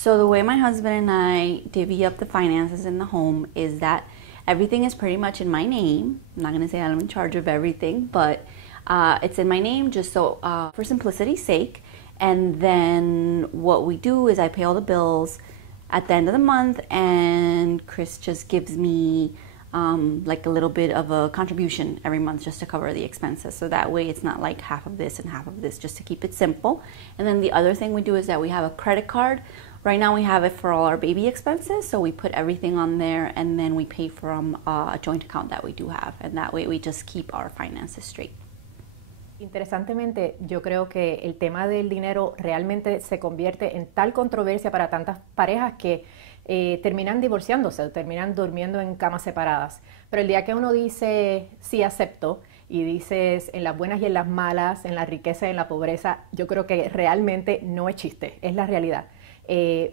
So the way my husband and I divvy up the finances in the home is that everything is pretty much in my name. I'm not going to say I'm in charge of everything, but it's in my name just so for simplicity's sake. And then what we do is I pay all the bills at the end of the month, and Chris just gives me like a little bit of a contribution every month just to cover the expenses. So that way it's not like half of this and half of this, just to keep it simple. And then the other thing we do is that we have a credit card. Right now we have it for all our baby expenses, so we put everything on there, and then we pay from a joint account that we do have, and that way we just keep our finances straight. Interesantemente, yo creo que el tema del dinero realmente se convierte en tal controversia para tantas parejas que terminan divorciándose, terminan durmiendo en camas separadas. Pero el día que uno dice sí acepto, y dices en las buenas y en las malas, en la riqueza y en la pobreza, yo creo que realmente no es chiste, es la realidad.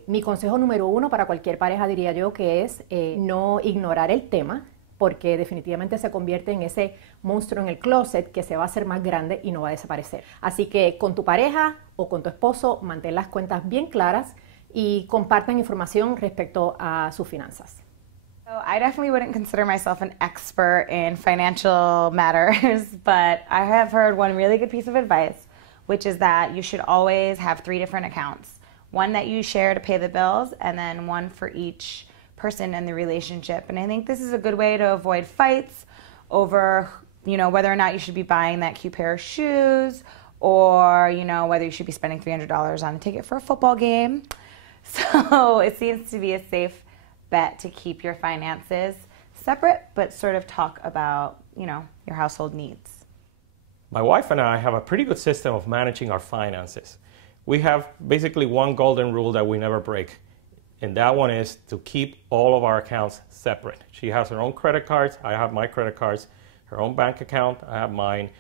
Mi consejo número uno para cualquier pareja, diría yo, que es no ignorar el tema, porque definitivamente se convierte en ese monstruo en el closet que se va a hacer más grande y no va a desaparecer. Así que con tu pareja o con tu esposo, mantén las cuentas bien claras y compartan información respecto a sus finanzas. So I definitely wouldn't consider myself an expert in financial matters, but I have heard one really good piece of advice, which is that you should always have 3 different accounts. One that you share to pay the bills, and then one for each person in the relationship. And I think this is a good way to avoid fights over, whether or not you should be buying that cute pair of shoes, or, whether you should be spending $300 on a ticket for a football game. So it seems to be a safe bet to keep your finances separate, but sort of talk about, your household needs. My wife and I have a pretty good system of managing our finances. We have basically one golden rule that we never break, and that one is to keep all of our accounts separate. She has her own credit cards, I have my credit cards, her own bank account, I have mine.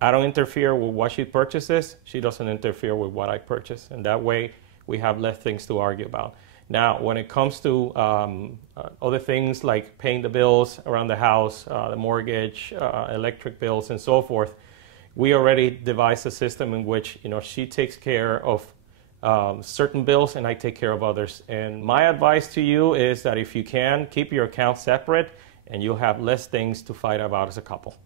I don't interfere with what she purchases, she doesn't interfere with what I purchase, and that way we have less things to argue about. Now, when it comes to other things like paying the bills around the house, the mortgage, electric bills, and so forth, we already devised a system in which she takes care of certain bills and I take care of others. And my advice to you is that if you can, keep your accounts separate and you'll have less things to fight about as a couple.